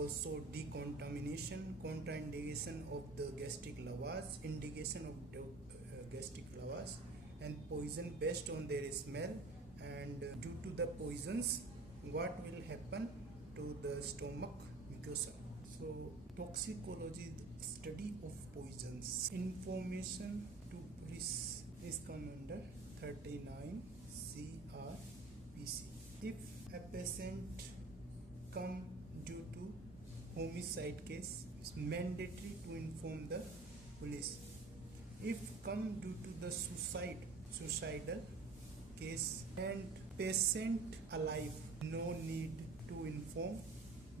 also decontamination, contraindication of the gastric lavage, indication of the gastric lavage, and poison based on their smell. And due to the poisons, what will happen to the stomach mucosa. So toxicology, the study of poisons. Information to police is come under 39 CRPC. If a patient come due to homicide case, it's mandatory to inform the police. If come due to the suicidal case and patient alive, no need to inform.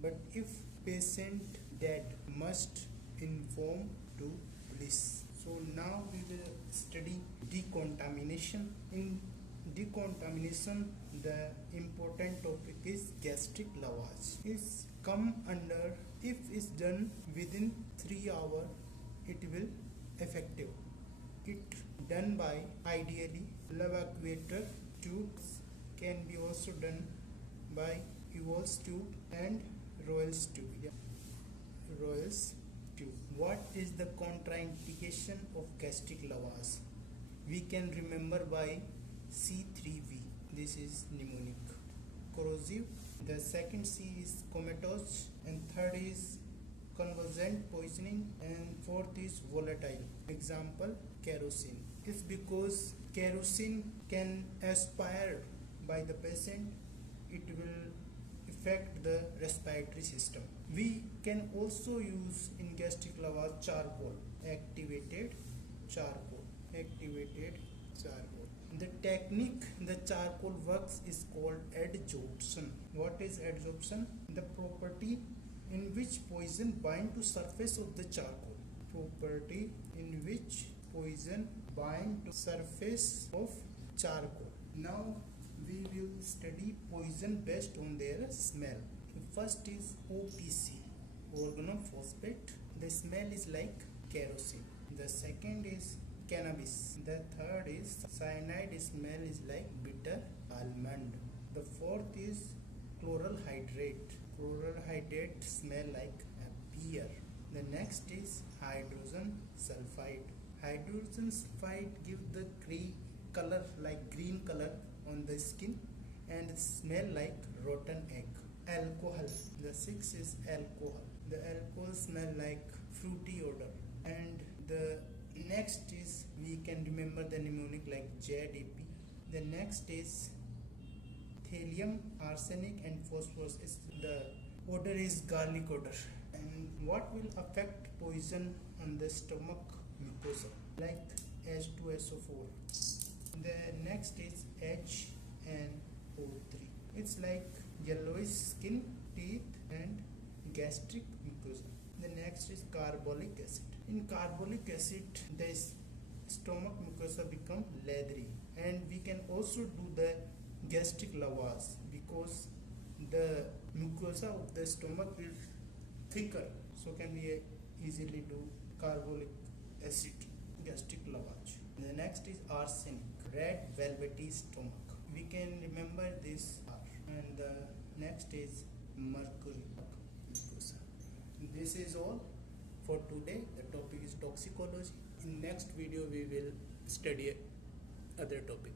But if patient dead, must inform to police. So now we will study decontamination. In decontamination, the important topic is gastric lavage. It's come under, if it's done within 3 hours, it will effective. It done by ideally Lavacuator tubes, can be also done by Ewell's tube and Royal's tube. Royal's tube. What is the contraindication of gastric lavage? We can remember by C3V. This is pneumonic, corrosive. The second C is comatose, and third is convergent poisoning, and fourth is volatile. Example, kerosene. It's because kerosene can aspire by the patient, it will affect the respiratory system. We can also use in gastric lavage charcoal, activated charcoal. The technique the charcoal works is called adsorption. What is adsorption? The property in which poison bind to surface of the charcoal. Property in which poison bind to surface of charcoal. Now we will study poison based on their smell. The first is OPC, organophosphate. The smell is like kerosene. The second is cannabis. The third is cyanide. Smell is like bitter almond. The fourth is chloral hydrate. Chloral hydrate smell like a beer. The next is hydrogen sulfide. Hydrogen sulfide give the color like green color on the skin and smell like rotten egg. Alcohol. The sixth is alcohol. The alcohol smell like fruity odor. And the next is, we can remember the mnemonic like JDP. The next is thallium, arsenic and phosphorus. The odor is garlic odor. And what will affect poison on the stomach mucosa, like H2SO4. The next is HNO3. It's like yellowish skin, teeth and gastric mucosa. The next is carbolic acid. In carbolic acid, the stomach mucosa become leathery, and we can also do the gastric lavage because the mucosa of the stomach is thicker, so can we easily do carbolic acid gastric lavage. The next is arsenic, red velvety stomach. We can remember this. And the next is mercury mucosa. This is all for today. The topic is toxicology. In next video we will study other topic.